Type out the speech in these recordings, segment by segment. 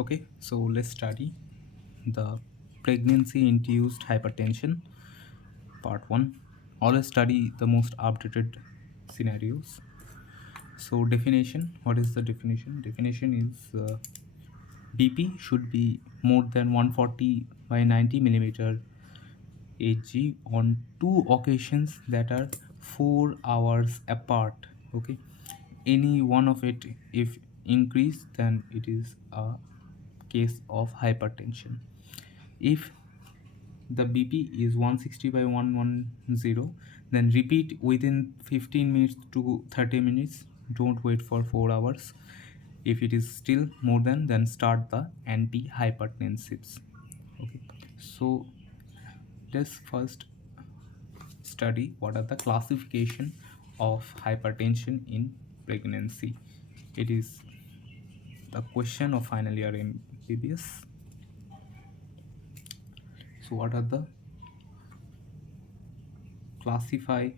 Okay, so let's study the pregnancy induced hypertension part 1. Always study the most updated scenarios. So definition, what is the definition? Definition is BP should be more than 140 by 90 millimeter Hg on two occasions that are 4 hours apart. Okay, any one of it if increased, then it is a case of hypertension. If the BP is 160 by 110, then repeat within 15 minutes to 30 minutes. Don't wait for 4 hours. If it is still more than, then start the antihypertensives. Okay, so let's first study what are the classification of hypertension in pregnancy. It is the question of final year in MBBS. So what are the classify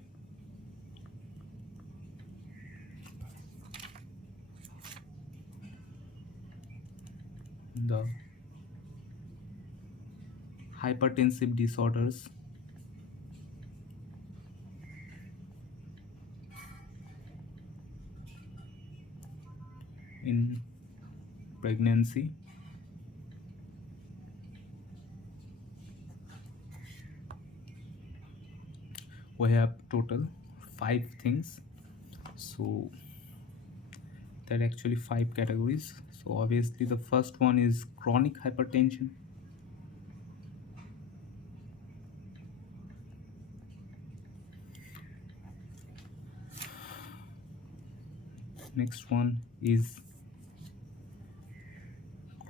the hypertensive disorders in pregnancy? We have total 5 things, so there are actually 5 categories. So obviously the first one is chronic hypertension. Next one is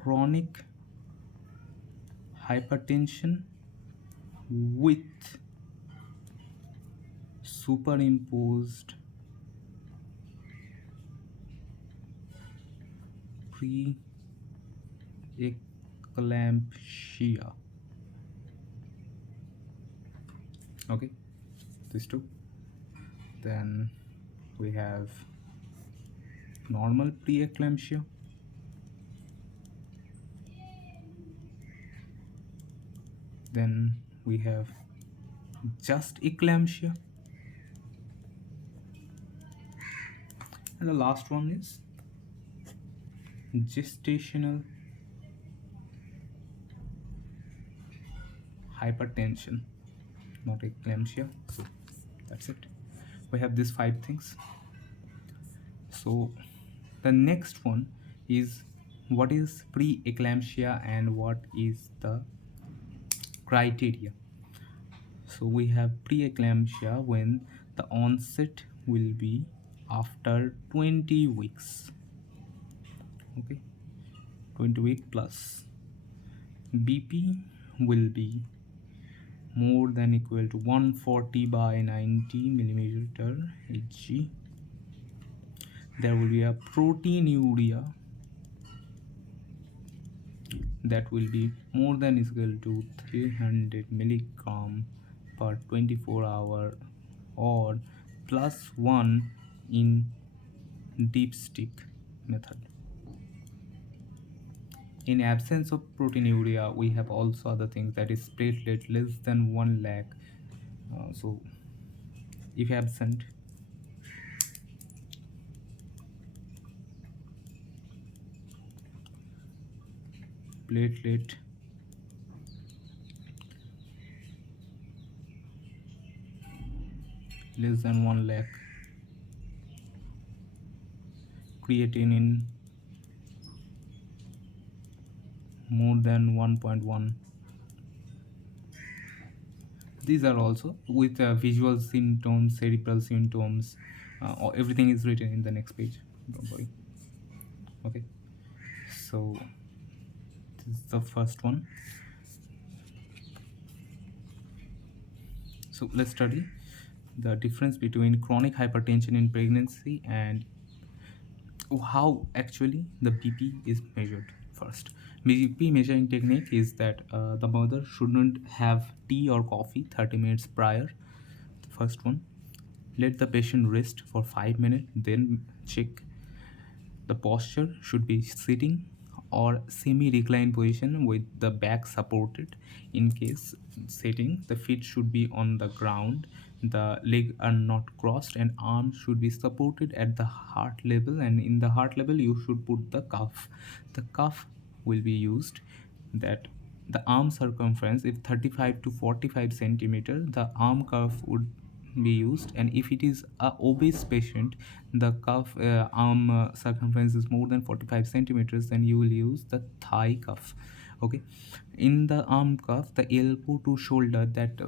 chronic hypertension with superimposed pre-eclampsia. Okay, these two. Then we have normal pre-eclampsia. Then we have just eclampsia, and the last one is gestational hypertension, not eclampsia. So that's it. We have these 5 things. So the next one is what is pre-eclampsia and what is the criteria. So we have pre-eclampsia when the onset will be after 20 weeks. Okay, 20 week plus. BP will be more than equal to 140 by 90 millimeter Hg. There will be a proteinuria that will be more than equal to 300 milligram per 24 hour or plus 1 in dipstick method. In absence of proteinuria, we have also other things, that is platelet less than 1 lakh. So if absent, platelet less than 1 lakh, creatinine more than 1.1. These are also with visual symptoms, cerebral symptoms. Everything is written in the next page, don't worry. Okay, so this is the first one. So let's study the difference between chronic hypertension in pregnancy and how actually the BP is measured. First, BP measuring technique is that the mother shouldn't have tea or coffee 30 minutes prior. The first one, let the patient rest for 5 minutes, then check. The posture should be sitting or semi-reclined position with the back supported. In case sitting, the feet should be on the ground, the legs are not crossed, and arms should be supported at the heart level, and in the heart level you should put the cuff. The cuff will be used that the arm circumference, if 35 to 45 centimeter, the arm cuff would be used, and if it is a obese patient, the cuff arm circumference is more than 45 centimeters, then you will use the thigh cuff. Okay, in the arm cuff, the elbow to shoulder, that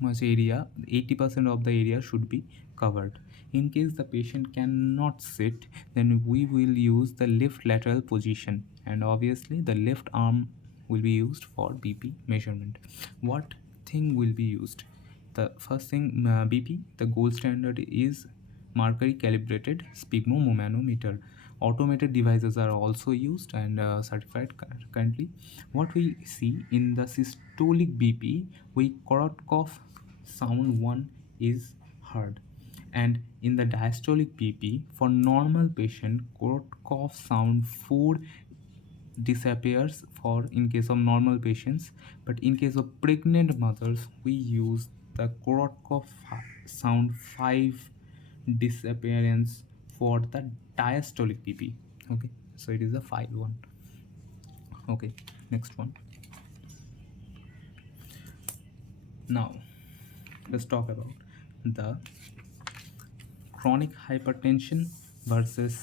much area, 80% of the area should be covered. In case the patient cannot sit, then we will use the left lateral position, and obviously the left arm will be used for BP measurement. What thing will be used? The first thing, BP, the gold standard is mercury calibrated sphygmomanometer. Automated devices are also used and certified currently. What we see in the systolic BP, we Korotkov sound 1 is heard, and in the diastolic BP for normal patient, Korotkov sound 4 disappears for in case of normal patients, but in case of pregnant mothers we use the Korotkov sound 5 disappearance for the diastolic BP. Okay, so it is a 5 one. Okay, next one. Now let's talk about the chronic hypertension versus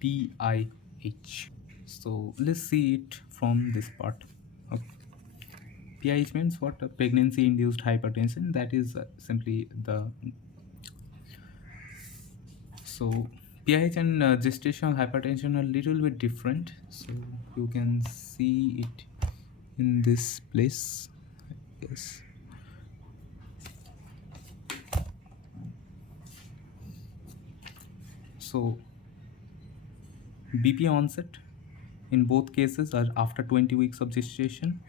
PIH. So let's see it from this part. Okay. PIH means what? Pregnancy induced hypertension. That is simply the. So PIH and gestational hypertension are a little bit different. So you can see it in this place. Yes. So BP onset in both cases are after 20 weeks of gestation,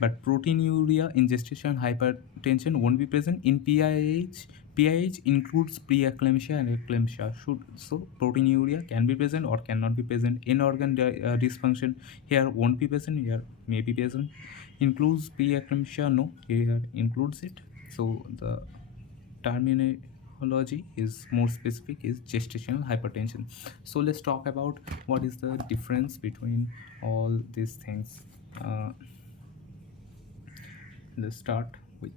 but proteinuria in gestational hypertension won't be present. In PIH, PIH includes pre-eclampsia and eclampsia. So proteinuria can be present or cannot be present. In organ dysfunction here won't be present, here may be present. Includes pre-eclampsia, no, here includes it. So the terminology is more specific, is gestational hypertension. So let's talk about what is the difference between all these things. Let's start with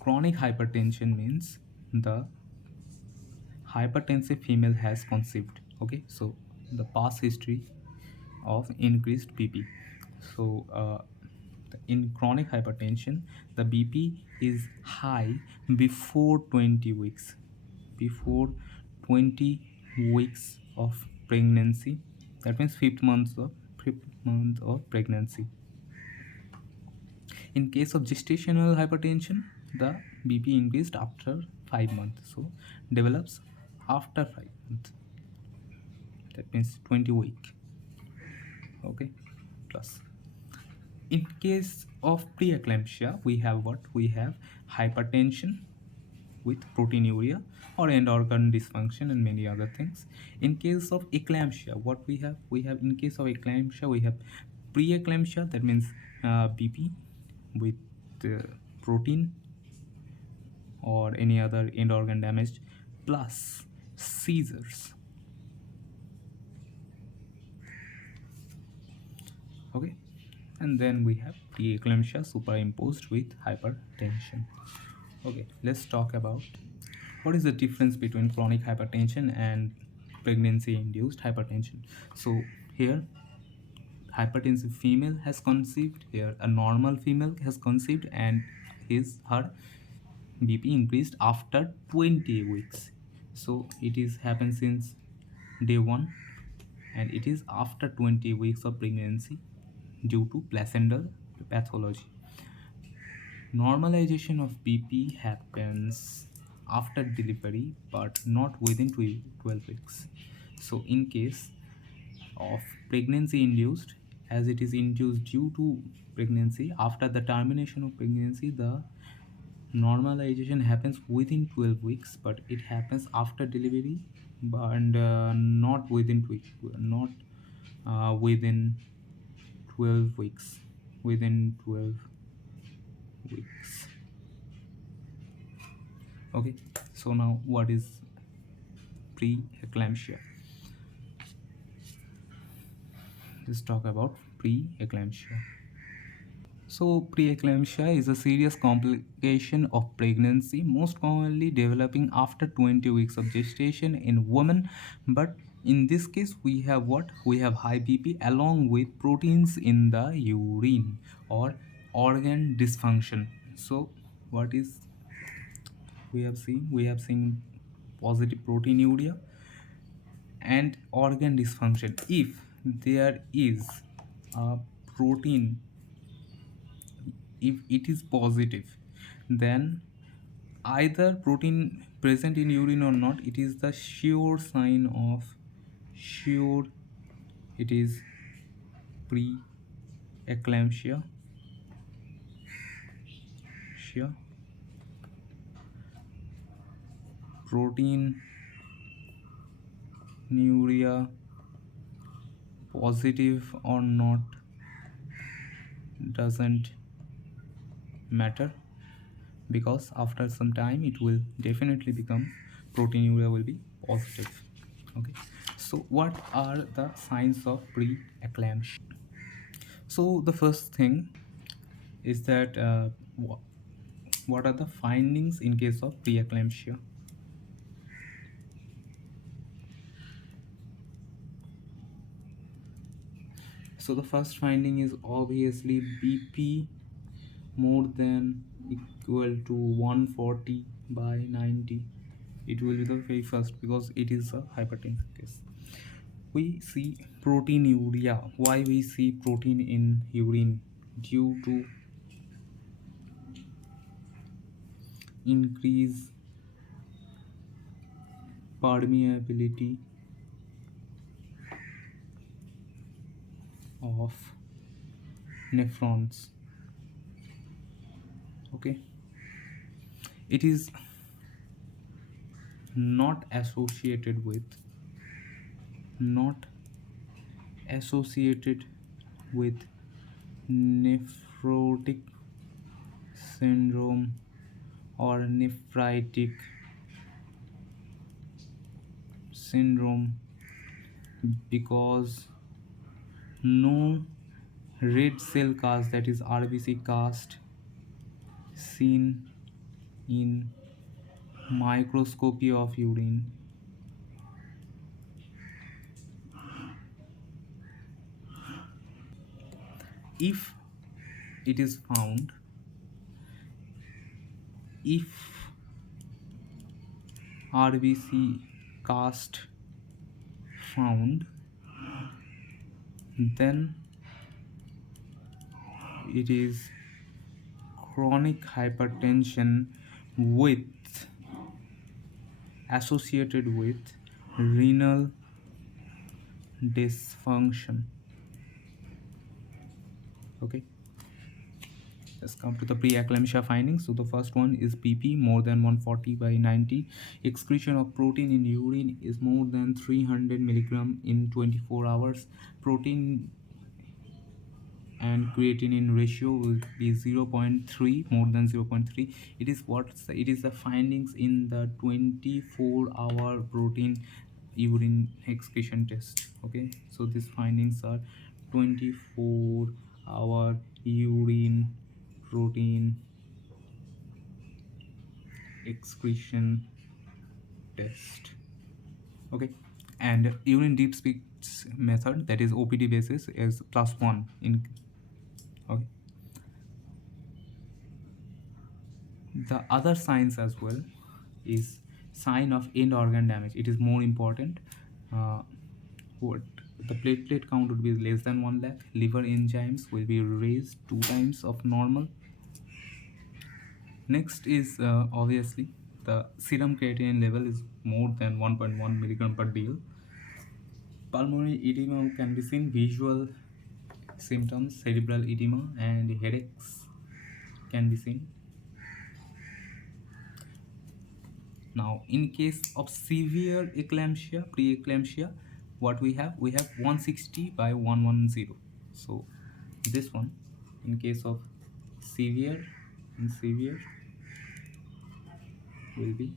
chronic hypertension. Means the hypertensive female has conceived. Okay, so the past history of increased BP. So in chronic hypertension, the BP is high before 20 weeks. Before 20 weeks of pregnancy, that means fifth month of pregnancy. In case of gestational hypertension, the BP increased after 5 months, so develops after 5 months. That means 20 week. Okay, plus. In case of pre-eclampsia, we have what? We have hypertension with proteinuria or end organ dysfunction and many other things. In case of eclampsia, what we have? We have, in case of eclampsia, we have pre-eclampsia, that means BP with protein or any other end organ damage, plus seizures. Okay, and then we have pre-eclampsia superimposed with hypertension. Okay, let's talk about what is the difference between chronic hypertension and pregnancy induced hypertension. So here hypertensive female has conceived, here a normal female has conceived, and her BP increased after 20 weeks. So it is happens since day 1, and it is after 20 weeks of pregnancy due to placental pathology. Normalization of BP happens after delivery but not within 12 weeks. So in case of pregnancy induced, as it is induced due to pregnancy, after the termination of pregnancy the normalization happens within 12 weeks, but it happens after delivery but and not within not within 12 weeks. Within 12 weeks. Okay, so now what is pre-eclampsia? Let's talk about pre-eclampsia. So, preeclampsia is a serious complication of pregnancy, most commonly developing after 20 weeks of gestation in women. But in this case, we have what? We have high BP along with proteins in the urine or organ dysfunction. So, what is we have seen? We have seen positive proteinuria and organ dysfunction. If there is a protein, if it is positive, then either protein present in urine or not, it is the sure sign of sure it is pre-eclampsia. Sure, protein urea positive or not doesn't matter, because after some time it will definitely become proteinuria will be positive. Okay, so what are the signs of pre-eclampsia? So the first thing is that what are the findings in case of preeclampsia? So the first finding is obviously BP more than equal to 140 by 90. It will be the very first because it is a hypertensive case. We see proteinuria. Why we see protein in urine? Due to increase permeability of nephrons. Okay, it is not associated with not associated with nephrotic syndrome or nephritic syndrome, because no red cell cast, that is RBC cast, seen in microscopy of urine. If it is found, if RBC cast found, then it is chronic hypertension with associated with renal dysfunction. Okay, let's come to the pre-eclampsia findings. So the first one is BP more than 140 by 90. Excretion of protein in urine is more than 300 milligram in 24 hours. Protein and creatinine ratio will be 0.3, more than 0.3. It is what it is the findings in the 24-hour protein urine excretion test. Okay, so these findings are 24-hour urine protein excretion test. Okay, and urine deep speech method, that is OPD basis, is +1 in. Okay, the other signs as well is sign of end organ damage. It is more important. uh, what the platelet count would be less than 1 lakh. Liver enzymes will be raised 2 times of normal. Next is obviously the serum creatinine level is more than 1.1 milligram per dl. Pulmonary edema can be seen. Visual symptoms, cerebral edema and headaches can be seen. Now, in case of severe eclampsia, pre-eclampsia, what we have 160 by 110. So this one, in case of severe, in severe will be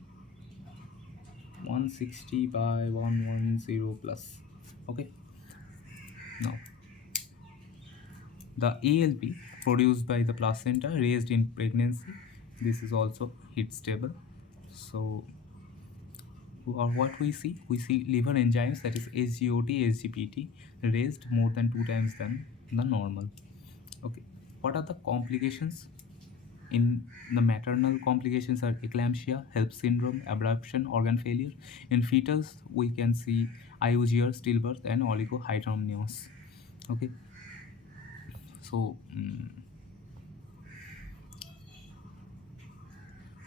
160 by 110 plus. Okay. Now, the ALP produced by the placenta raised in pregnancy, this is also heat stable. So or what we see liver enzymes, that is SGOT, SGPT, raised more than 2 times than the normal. Okay, what are the complications? In the maternal, complications are eclampsia, HELP syndrome, abruption, organ failure. In fetus, we can see IUGR, stillbirth, and oligohydramnios. Okay, so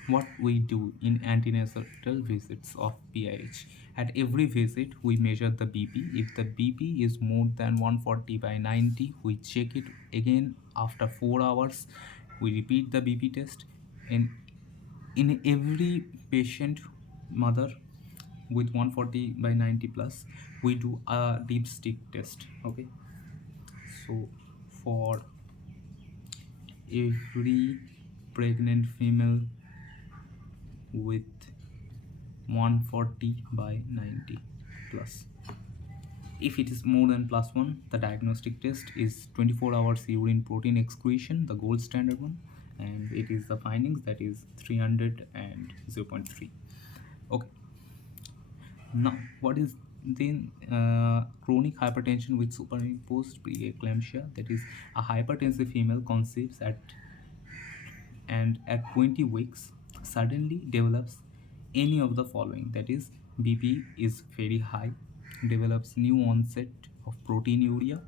what we do in antenatal visits of PIH. At every visit, we measure the BP. If the BP is more than 140 by 90, we check it again after 4 hours. We repeat the BP test. And in every patient, mother with 140 by 90 plus, we do a dipstick test. Okay, so for every pregnant female with 140 by 90 plus. If it is more than plus 1, the diagnostic test is 24 hours urine protein excretion, the gold standard one, and it is the findings, that is 300 and 0.3. Okay, now what is then chronic hypertension with superimposed preeclampsia? That is, a hypertensive female conceives at 20 weeks suddenly develops any of the following, that is, BP is very high, develops new onset of proteinuria,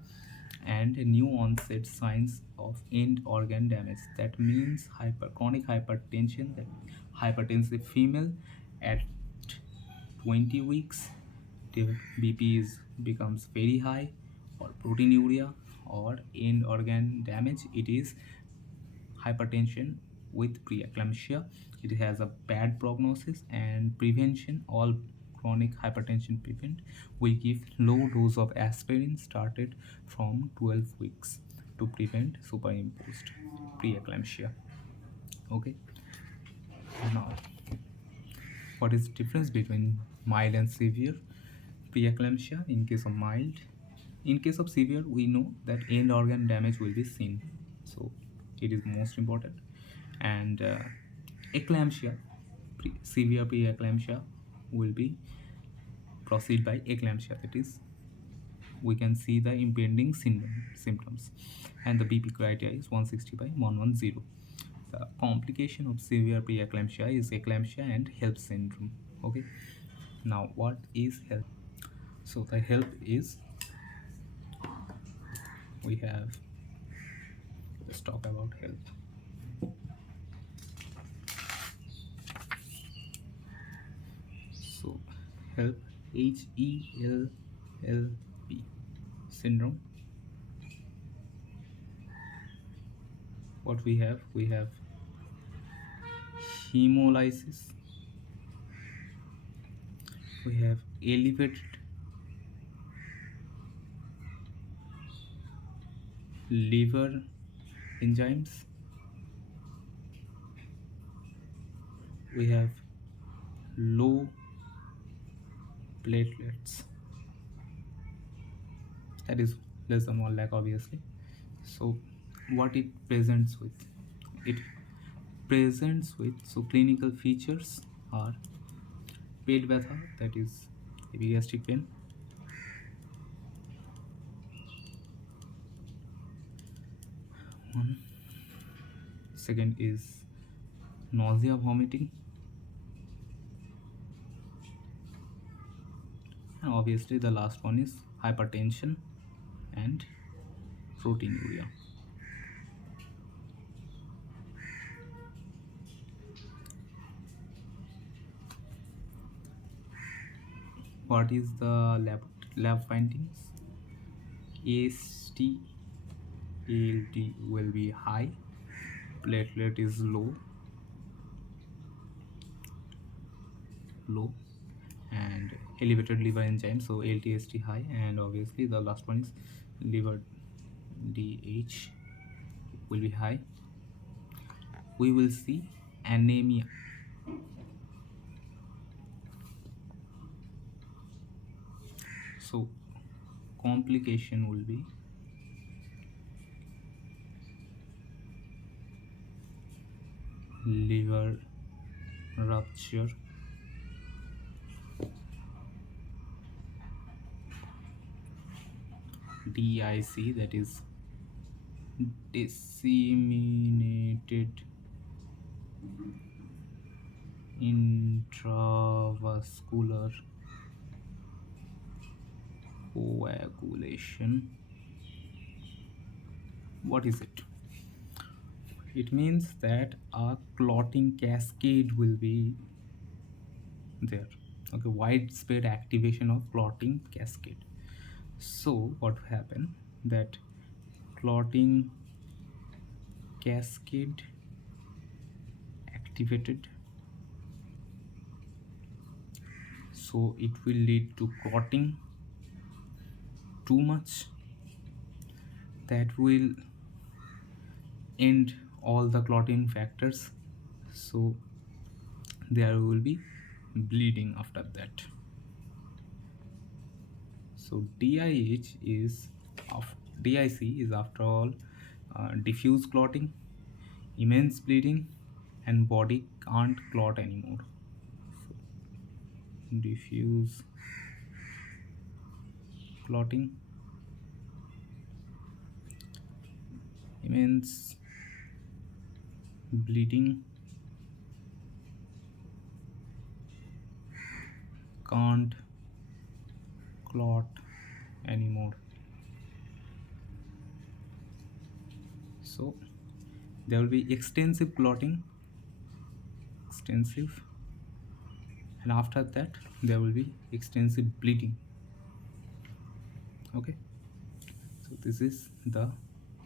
and new onset signs of end organ damage. That means chronic hypertension, that hypertensive female at 20 weeks, BP becomes very high, or proteinuria, or end organ damage. It is hypertension with preeclampsia. It has a bad prognosis and prevention. All chronic hypertension prevent. We give low dose of aspirin started from 12 weeks to prevent superimposed preeclampsia. Okay. Now, what is the difference between mild and severe preeclampsia? In case of mild, in case of severe, we know that end organ damage will be seen, so it is most important. And eclampsia, severe preeclampsia, will be proceed by eclampsia, that is, we can see the impending symptoms, and the BP criteria is 160 by 110. The complication of severe preeclampsia is eclampsia and HELP syndrome. Okay, now what is HELP? So the HELP is, we have, let's talk about HELP. So HELP, HELLP syndrome, what we have, hemolysis, we have elevated liver enzymes, we have low platelets, that is less than 1 lakh, obviously. So what it presents with, it presents with, so clinical features are पेट व्यथा, that is epigastric pain, one. Second is nausea, vomiting, and obviously the last one is hypertension and proteinuria. What is the lab findings? AST, ALT will be high, platelet is low, low, and elevated liver enzyme, so LTST high, and obviously the last one is liver DH will be high. We will see anemia. So complication will be liver rupture, DIC, that is disseminated intravascular coagulation. What is it? It means that a clotting cascade will be there. Okay, widespread activation of clotting cascade. So what happen, that clotting cascade activated, so it will lead to clotting too much, that will end all the clotting factors, so there will be bleeding after that. So DIC is after all diffuse clotting, immense bleeding, and body can't clot anymore. So diffuse clotting, immense bleeding, can't clot anymore. So there will be extensive clotting, extensive, and after that there will be extensive bleeding. Okay, so this is the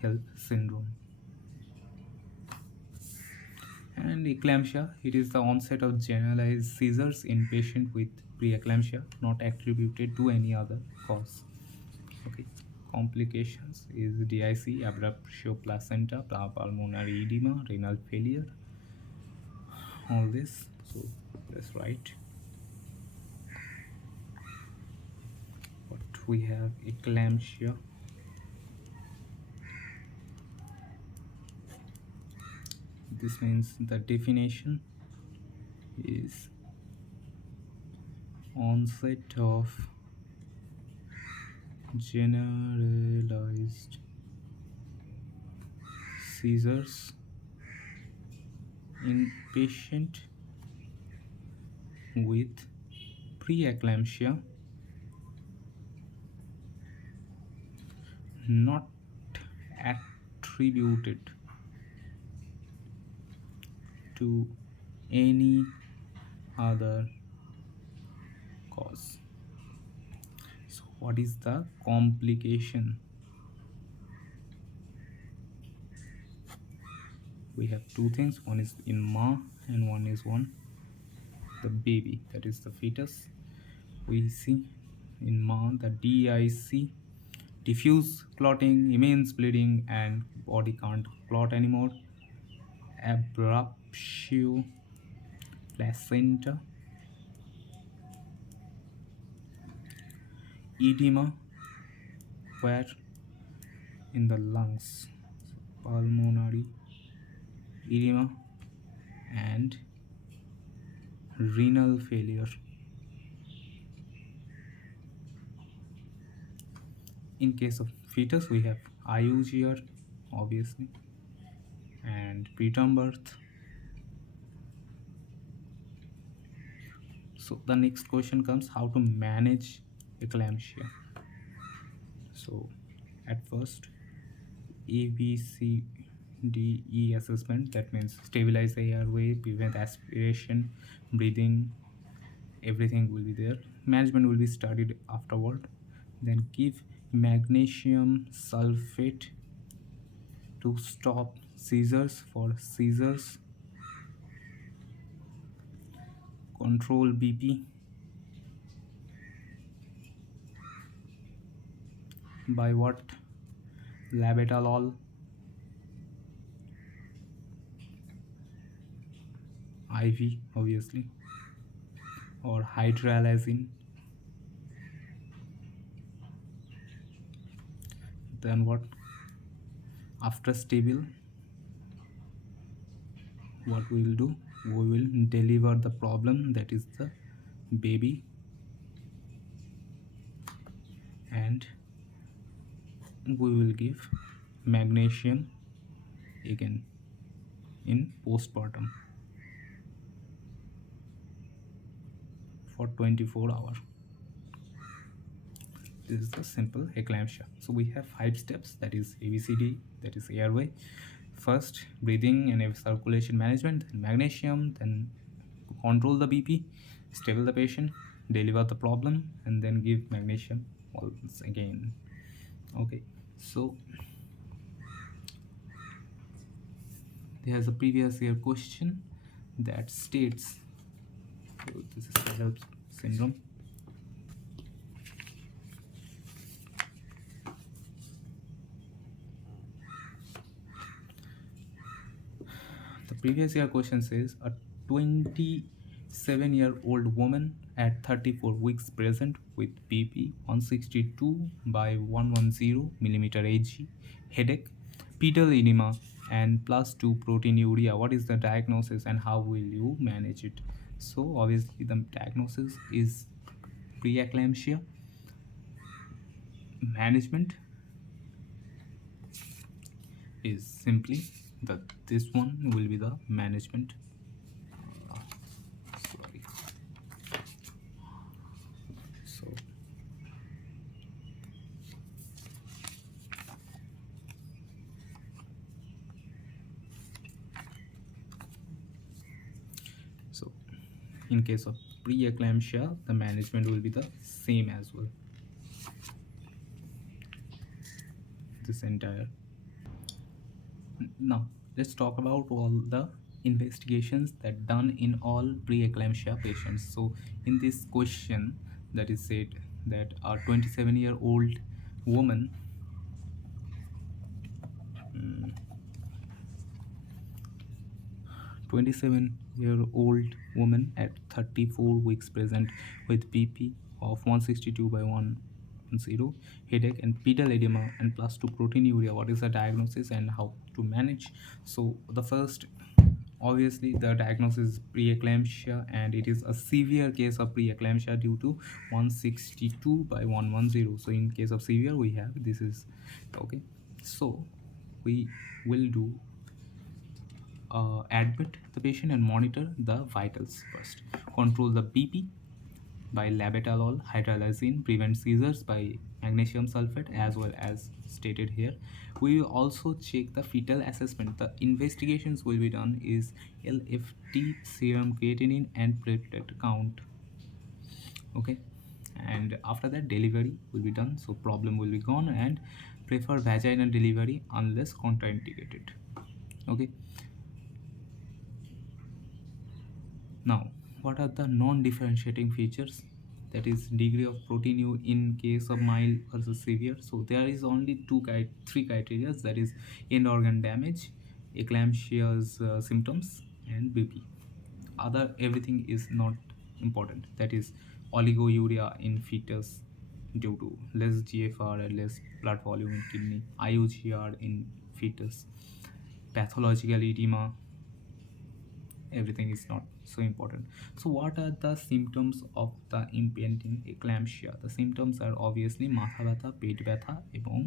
health syndrome. And eclampsia, it is the onset of generalized seizures in patient with preeclampsia, not attributed to any other cause. Okay, complications is DIC, abruptio placenta, pulmonary edema, renal failure, all this. So that's right. But we have eclampsia. This means the definition is onset of generalized seizures in patient with preeclampsia, not attributed to any other cause. So what is the complication? We have two things, one is in ma and one is the baby, that is the fetus. We see in ma the DIC, diffuse clotting, immense bleeding, and body can't clot anymore. Abruptio placenta, edema, where in the lungs, so pulmonary edema, and renal failure. In case of fetus, we have IUGR, obviously, and preterm birth. So the next question comes, how to manage eclampsia. So at first, ABCDE assessment, that means stabilize the airway, prevent aspiration, breathing, everything will be there. Management will be studied afterward. Then give magnesium sulfate to stop seizures. For seizures, control BP by what? Labetalol, IV obviously, or hydralazine. Then what? After stable, what we will do? We will deliver the problem, that is the baby, and we will give magnesium again in postpartum for 24 hours. This is the simple eclampsia. So we have 5 steps, that is ABCD, that is airway. First, breathing and circulation management, then magnesium, then control the BP, stable the patient, deliver the problem, and then give magnesium once again. Okay, so there's a previous year question that states, so this is the HELP syndrome. The previous year question says a 27-year-old woman at 34 weeks present with BP 162 by 110 millimeter Hg, headache, pedal edema, and +2 proteinuria. What is the diagnosis and how will you manage it? So obviously the diagnosis is preeclampsia. Management is simply that this one will be the management. Sorry. So in case of preeclampsia, the management will be the same as well. This entire. Now let's talk about all the investigations that done in all preeclampsia patients. So in this question, that is said that a 27-year-old woman 27-year-old woman at 34 weeks present with BP of 162 by 110, headache and pedal edema and +2 proteinuria. What is the diagnosis and how to manage? So the first, obviously the diagnosis is preeclampsia, and it is a severe case of preeclampsia due to 162 by 110. So in case of severe, we have this is okay. So we will do admit the patient and monitor the vitals first. Control the BP by labetalol, hydralazine, prevent seizures by magnesium sulfate, as well as stated here. We will also check the fetal assessment. The investigations will be done is LFT, serum creatinine, and platelet count. Okay, and after that delivery will be done, so problem will be gone, and prefer vaginal delivery unless contraindicated. Okay, now what are the non-differentiating features? That is degree of proteinuria in case of mild versus severe. So there is only three criteria, that is end organ damage, eclampsia's symptoms, and BP. Other everything is not important, that is oligouria in fetus due to less GFR and less blood volume in kidney, IUGR in fetus, pathological edema, everything is not so important. So what are the symptoms of the impending eclampsia? The symptoms are obviously মাথা ব্যথা, পেট ব্যথা এবং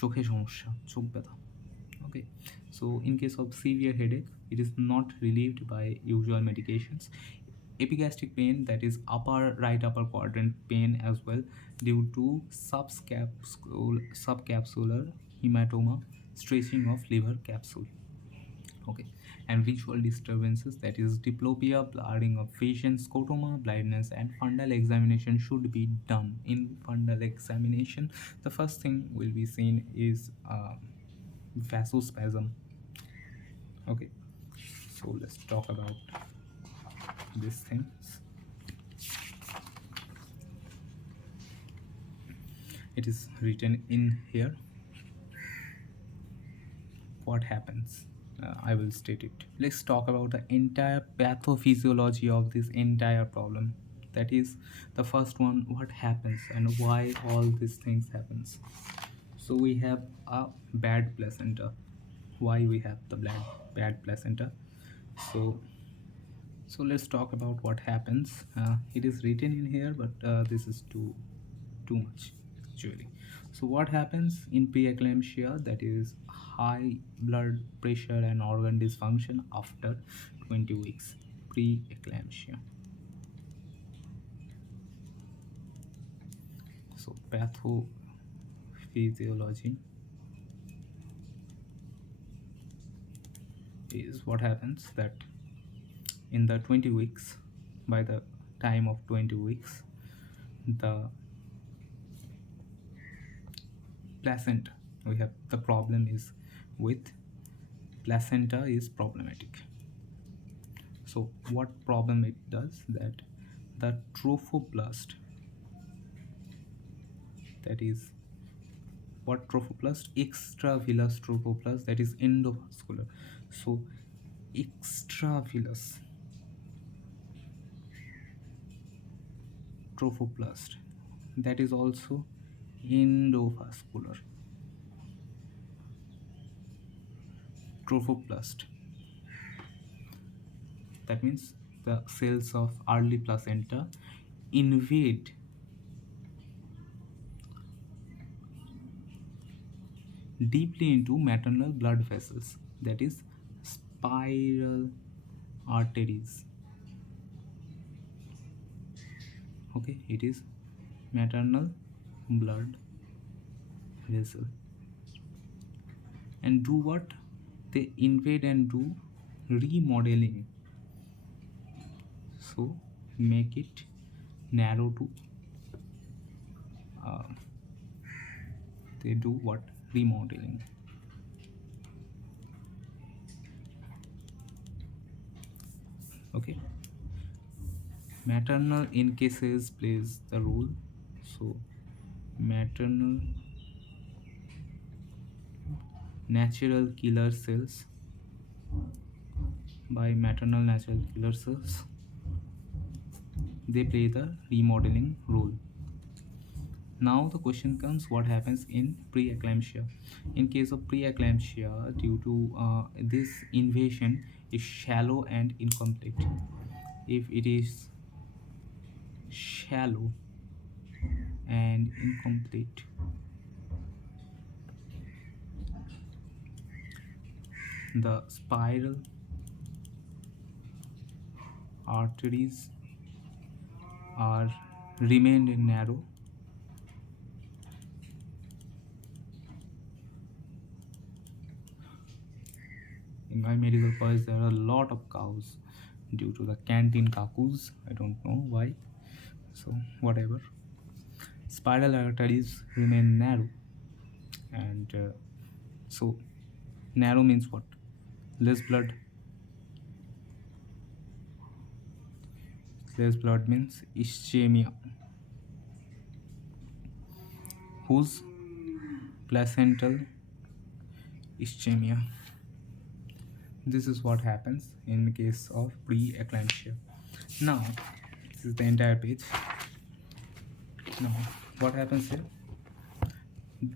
চোখে সমস্যা, চোখ ব্যথা. Okay, so in case of severe headache, it is not relieved by usual medications. Epigastric pain, that is right upper quadrant pain as well, due to subcapsular hematoma, stretching of liver capsule. Okay, and visual disturbances, that is diplopia, blurring of vision, scotoma, blindness, and fundal examination should be done. In fundal examination, the first thing will be seen is vasospasm. Okay, so let's talk about these things. It is written in here. What happens? I will state it. Let's talk about the entire pathophysiology of this entire problem. That is the first one, what happens and why all these things happens. So we have a bad placenta. Why we have the bad placenta? So let's talk about what happens. It is written in here, but this is too much actually. So what happens in preeclampsia, that is high blood pressure and organ dysfunction after 20 weeks. Preeclampsia. So pathophysiology is what happens that in the 20 weeks, by the time of 20 weeks, the placenta, we have the problem is with placenta is problematic. So what problem it does, that the trophoblast, that is what trophoblast, extravillous trophoblast, that is endovascular. So extravillous trophoblast, that is also endovascular trophoblast. That means the cells of early placenta invade deeply into maternal blood vessels, that is spiral arteries. Okay, it is maternal blood vessel, and do what? They invade and do remodeling. So make it narrow to uh, they do what? Remodeling. Okay, maternal encases plays the role. So maternal natural killer cells, by maternal natural killer cells, they play the remodeling role. Now the question comes, what happens in preeclampsia? In case of preeclampsia, due to this invasion is shallow and incomplete. If it is shallow and incomplete, the spiral arteries are remained narrow, in my medical college there are a lot of cows due to the canteen kakus. I don't know why. So whatever. Spiral arteries remain narrow, and so narrow means what? Less blood. Less blood means ischemia, whose placental ischemia. This is what happens in case of preeclampsia. Now this is the entire page. Now what happens here?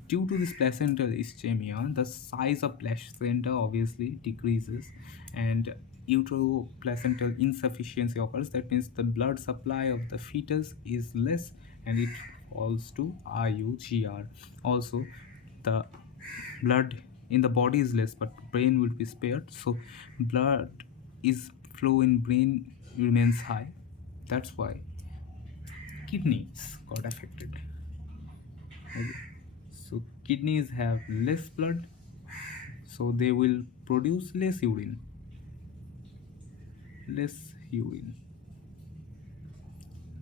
Due to this placental ischemia, the size of placenta obviously decreases, and uteroplacental insufficiency occurs. That means the blood supply of the fetus is less, and it falls to IUGR. Also, the blood in the body is less, but brain will be spared. So, blood is flow in brain remains high. That's why kidneys got affected. Okay. So kidneys have less blood, so they will produce less urine.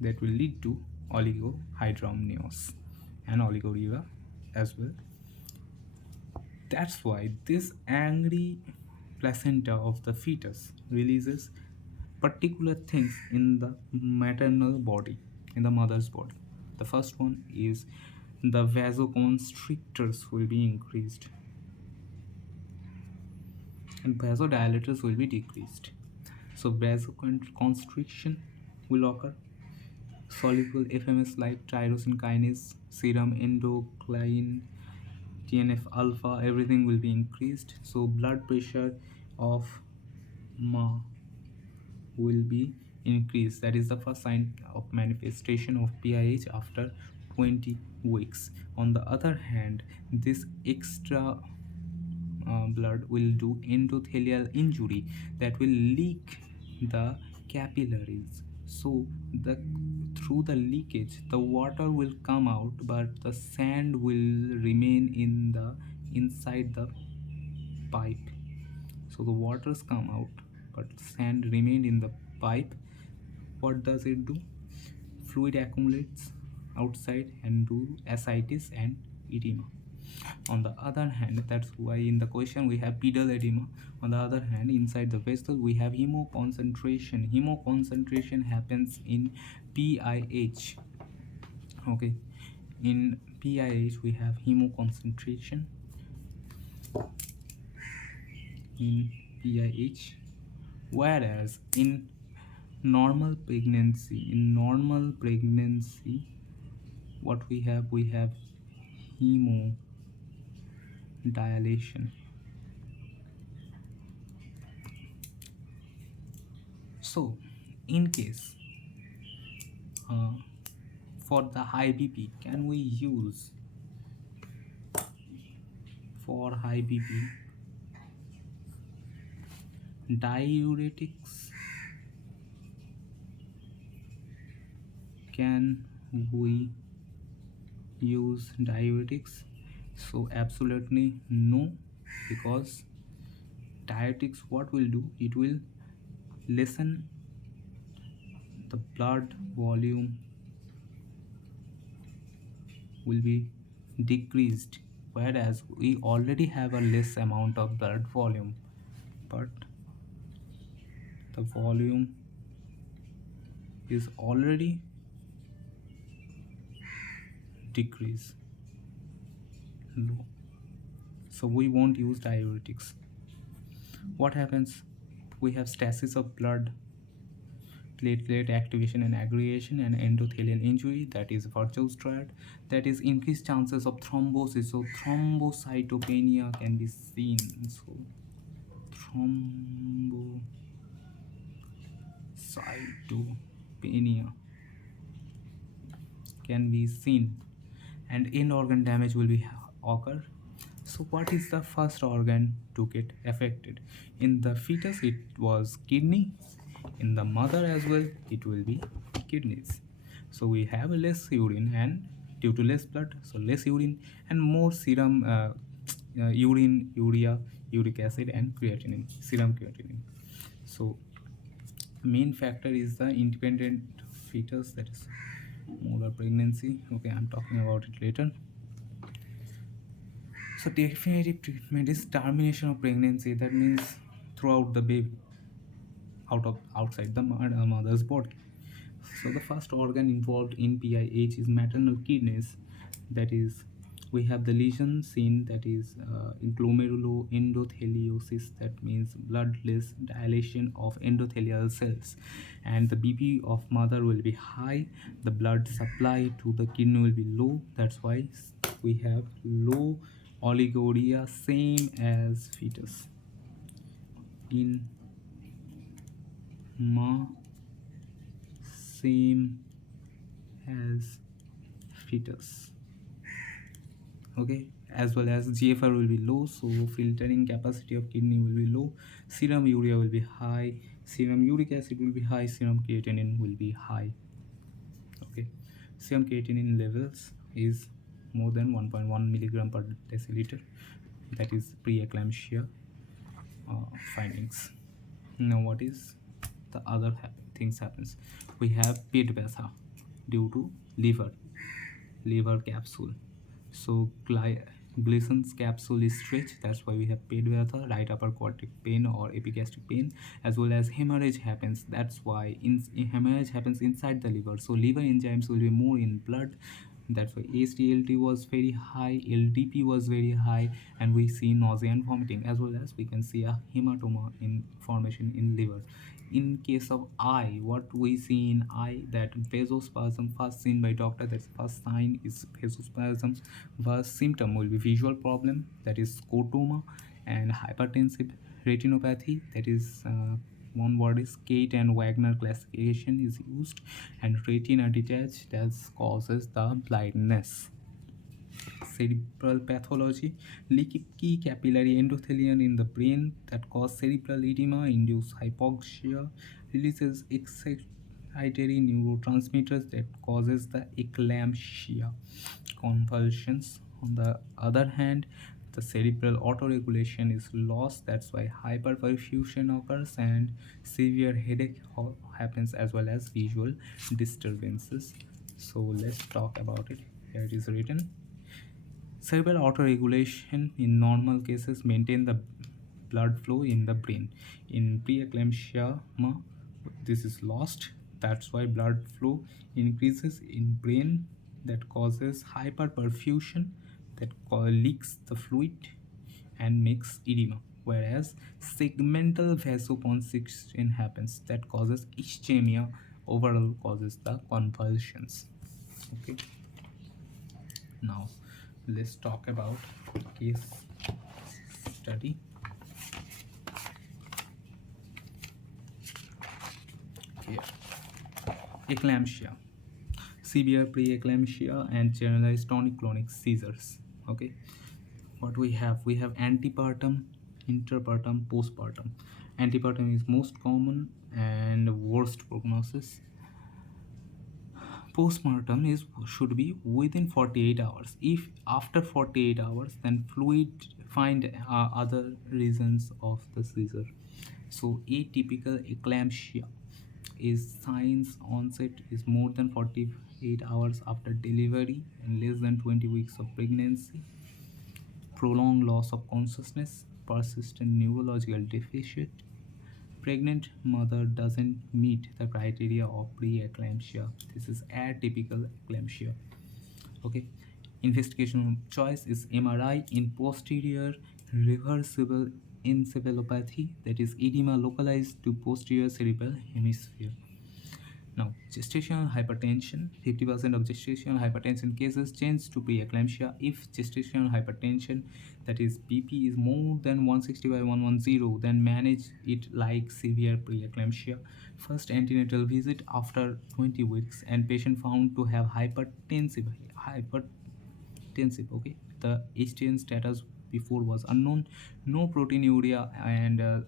That will lead to oligohydramnios and oliguria as well. That's why this angry placenta of the fetus releases particular things in the maternal body, in the mother's body. The first one is the vasoconstrictors will be increased and vasodilators will be decreased. So vasoconstriction will occur. Soluble FMS like tyrosine kinase, serum endocrine, TNF alpha, everything will be increased. So blood pressure of ma will be increased. That is the first sign of manifestation of PIH after 20 weeks. On the other hand, this extra blood will do endothelial injury, that will leak the capillaries. So the through the leakage the water will come out, but the sand will remain in the inside the pipe. So the waters come out but sand remained in the pipe. What does it do? Fluid accumulates outside and do ascites and edema. On the other hand, that's why in the question we have pedal edema. On the other hand, inside the vessel we have hemoconcentration. Hemoconcentration happens in PIH. Okay, in PIH we have hemoconcentration in PIH, whereas in normal pregnancy what we have hemodilation. So in case uh, for the high BP, can we use for high BP diuretics? Can we use diuretics? So absolutely no, because diuretics what will do, it will lessen the blood volume, will be decreased, whereas we already have a less amount of blood volume, but the volume is already decreased low, so we won't use diuretics. What happens? We have stasis of blood, platelet activation and aggregation, and endothelial injury, that is Virchow's triad, that is increased chances of thrombosis. So thrombocytopenia can be seen. So thrombocytopenia can be seen, and end organ damage will be occur. So what is the first organ to get affected? In the fetus it was kidney, in the mother as well it will be kidneys. So we have less urine, and due to less blood, so less urine and more serum urine, urea, uric acid and creatinine, serum creatinine. So main factor is the independent fetus, that is molar pregnancy. Okay, I'm talking about it later. So definitive treatment is termination of pregnancy. That means throughout the baby, outside the mother's body. So the first organ involved in PIH is maternal kidneys. That is, we have the lesion seen, that is glomeruloendotheliosis. That means bloodless dilation of endothelial cells, and the BP of mother will be high. The blood supply to the kidney will be low. That's why we have low oliguria, same as fetus. In ma, same as fetus. Okay, as well as GFR will be low, so filtering capacity of kidney will be low. Serum urea will be high, serum uric acid will be high, serum creatinine will be high. Okay, serum creatinine levels is more than 1.1 milligram per deciliter. That is pre-eclampsia findings. Now what is the other things happens? We have pit vasa due to liver capsule. So Gleason's capsule is stretched, that's why we have Pedwether, right upper quartic pain or epigastric pain, as well as hemorrhage happens. That's why hemorrhage happens inside the liver. So liver enzymes will be more in blood. That's why AST/ALT was very high, LDP was very high, and we see nausea and vomiting, as well as we can see a hematoma in formation in liver. In case of eye, what we see in eye, that vasospasm first seen by doctor, that's first sign is vasospasm. First symptom will be visual problem, that is scotoma, and hypertensive retinopathy, that is one word is Kate and Wagner classification is used, and retina detached, that causes the blindness. Cerebral pathology, leaky capillary endothelium in the brain that cause cerebral edema, induce hypoxia, releases excitatory neurotransmitters that causes the eclampsia, convulsions. On the other hand, the cerebral autoregulation is lost, that's why hyperperfusion occurs, and severe headache happens, as well as visual disturbances. So let's talk about it. Here it is written. Cerebral autoregulation in normal cases maintain the blood flow in the brain. In preeclampsia, this is lost. That's why blood flow increases in brain, that causes hyperperfusion, that leaks the fluid and makes edema. Whereas segmental vasoconstriction happens, that causes ischemia, overall causes the convulsions. Okay. Now let's talk about case study. Here, eclampsia, severe preeclampsia, and generalized tonic-clonic seizures. Okay, what we have antepartum, interpartum, postpartum. Antepartum is most common and worst prognosis. Postpartum is should be within 48 hours. If after 48 hours, then fluid find other reasons of the seizure. So atypical eclampsia is signs onset is more than 48 hours after delivery and less than 20 weeks of pregnancy. Prolonged loss of consciousness, persistent neurological deficit. Pregnant mother doesn't meet the criteria of pre-eclampsia. This is atypical eclampsia. Okay. Investigation choice is MRI in posterior reversible encephalopathy, that is edema localized to posterior cerebral hemisphere. Now, gestational hypertension. 50% of gestational hypertension cases change to preeclampsia if gestational hypertension, that is BP, is more than 160 by 110, then manage it like severe preeclampsia. First antenatal visit after 20 weeks and patient found to have hypertensive. Okay, the HTN status before was unknown, no proteinuria, and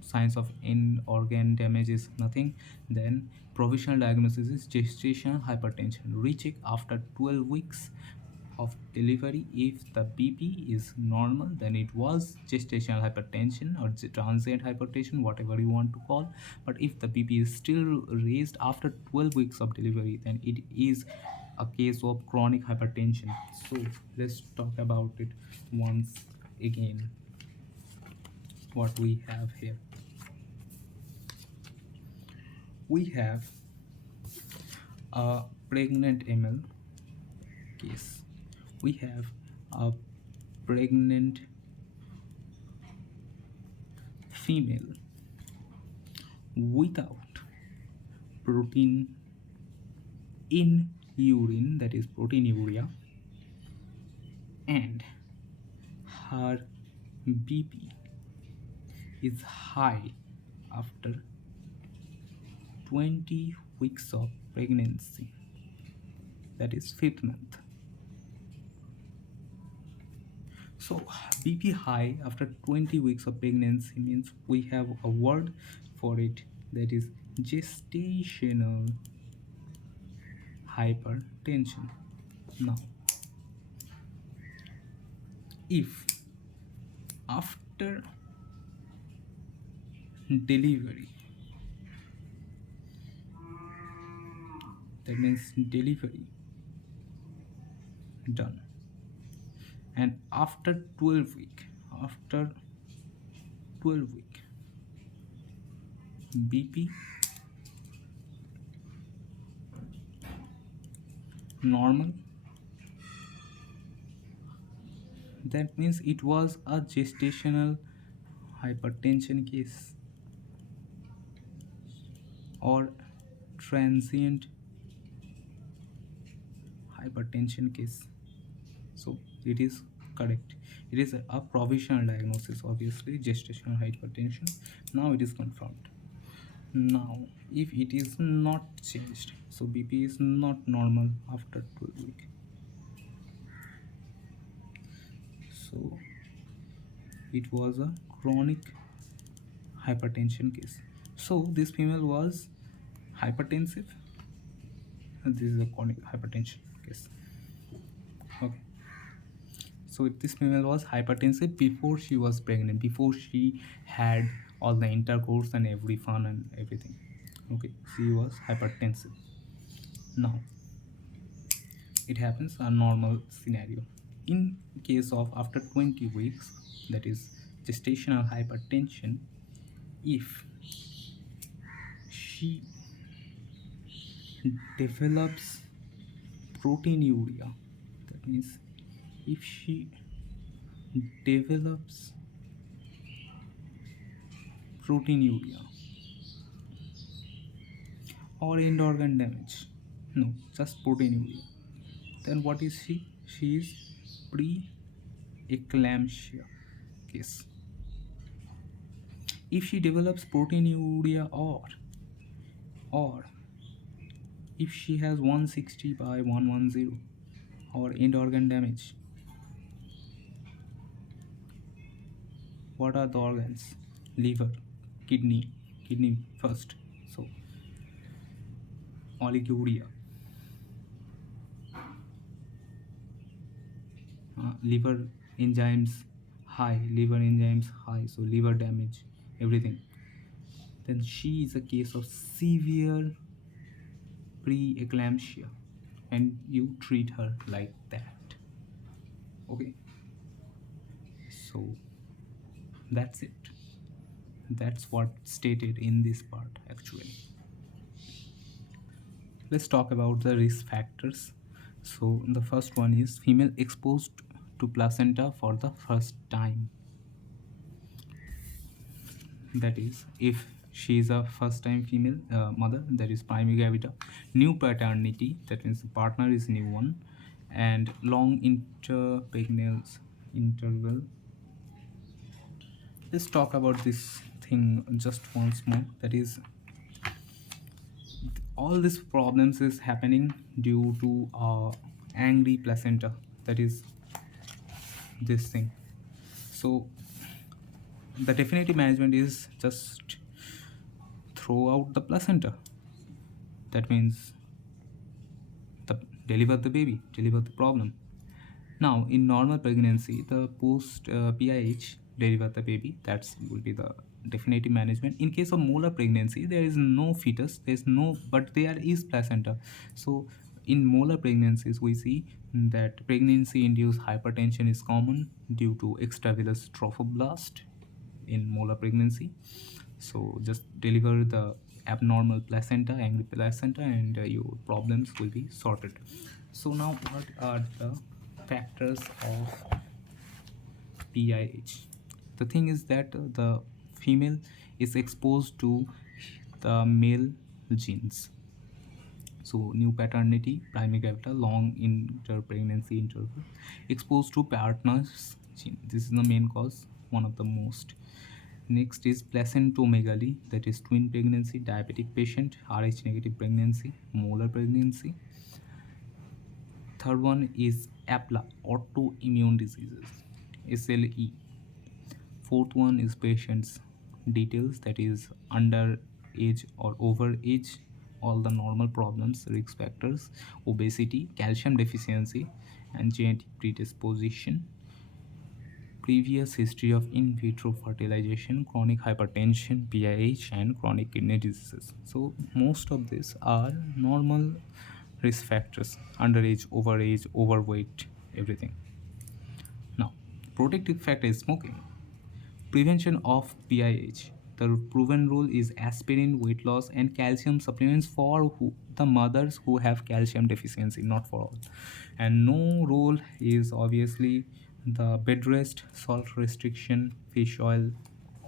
signs of end organ damage is nothing. Then provisional diagnosis is gestational hypertension. Recheck after 12 weeks of delivery. If the BP is normal, then it was gestational hypertension or transient hypertension, whatever you want to call. But if the BP is still raised after 12 weeks of delivery, then it is a case of chronic hypertension. So let's talk about it once again. What we have here, we have a pregnant ml case. We have a pregnant female without protein in urine, that is proteinuria, and her BP is high after 20 weeks of pregnancy, that is 5th month. So BP high after 20 weeks of pregnancy means we have a word for it, that is gestational hypertension. Now, if after delivery, that means delivery done, And after 12 week, BP normal. That means it was a gestational hypertension case or transient hypertension case. So it is correct. It is a provisional diagnosis, obviously, gestational hypertension. Now it is confirmed. Now, if it is not changed, so BP is not normal after 12 week. So it was a chronic hypertension case. So this female was hypertensive. This is a chronic hypertension case. Okay. So this female was hypertensive before she was pregnant, before she had all the intercourse and every fun and everything. Okay, she was hypertensive. Now it happens a normal scenario. In case of after 20 weeks, that is gestational hypertension, if she develops proteinuria, that means if she develops proteinuria or end organ damage, no, just proteinuria, then what is she? She is pre-eclampsia case. If she develops proteinuria or if she has 160 by 110 or end organ damage, what are the organs? Liver, kidney first. So oliguria, liver liver enzymes high, so liver damage, everything. Then she is a case of severe pre-eclampsia, and you treat her like that. Okay, so that's it. That's what stated in this part actually. Let's talk about the risk factors. So the first one is female exposed to placenta for the first time. That is, if she is a first time female mother, that is primary gravida. New paternity, that means the partner is new one. And long interpregnal interval. Let's talk about this thing just once more. That is, all these problems is happening due to angry placenta, that is this thing. So the definitive management is just throw out the placenta. That means deliver the baby, deliver the problem. Now in normal pregnancy, the post PIH, deliver the baby, that will be the definitive management. In case of molar pregnancy, there is no fetus, but there is placenta. So in molar pregnancies, we see that pregnancy induced hypertension is common due to extravenous trophoblast in molar pregnancy. So just deliver the abnormal placenta, angry placenta, and your problems will be sorted. So now what are the factors of PIH? The thing is that the female is exposed to the male genes. So new paternity, primary gravida, long interpregnancy interval, exposed to partners gene. This is the main cause, one of the most. Next is placentomegaly, that is twin pregnancy, diabetic patient, Rh negative pregnancy, molar pregnancy. Third one is APLA, autoimmune diseases, SLE. Fourth one is patient's details, that is under age or over age, all the normal problems, risk factors, obesity, calcium deficiency, and genetic predisposition, previous history of in vitro fertilization, chronic hypertension, PIH, and chronic kidney diseases. So most of these are normal risk factors: underage, overage, overweight, everything. Protective factor is smoking. Prevention of PIH. The proven rule is aspirin, weight loss, and calcium supplements for the mothers who have calcium deficiency, not for all. And no role is obviously the bed rest, salt restriction, fish oil,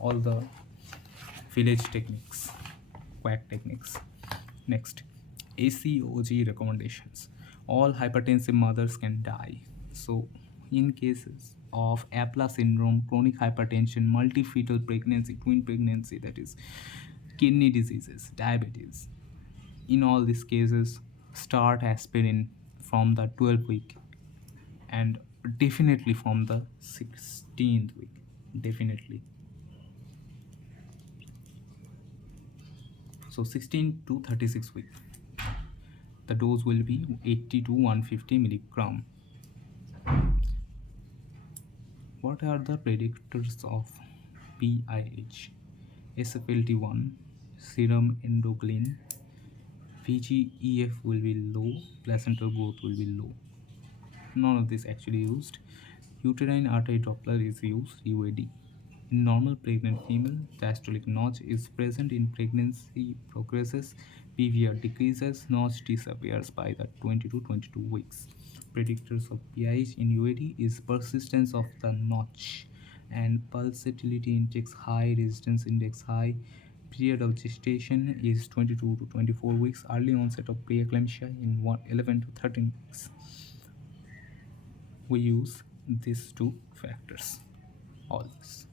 all the village techniques, quack techniques. Next, ACOG recommendations. All hypertensive mothers can die. So, in cases of APLA syndrome, chronic hypertension, multifetal pregnancy, twin pregnancy, that is, kidney diseases, diabetes, in all these cases, start aspirin from the 12th week and definitely from the 16th week. Definitely. So, 16 to 36 week, the dose will be 80 to 150 milligram. What are the predictors of PIH? SFLT1, serum endoglin, VGEF will be low, placental growth will be low. None of this actually used. Uterine artery Doppler is used, UAD. In normal pregnant female, diastolic notch is present in pregnancy progresses, PVR decreases, notch disappears by the 20 to 22 weeks. Predictors of PIH in UAD is persistence of the notch and pulsatility index high, resistance index high. Period of gestation is 22 to 24 weeks. Early onset of pre-eclampsia in 11 to 13 weeks. We use these two factors always.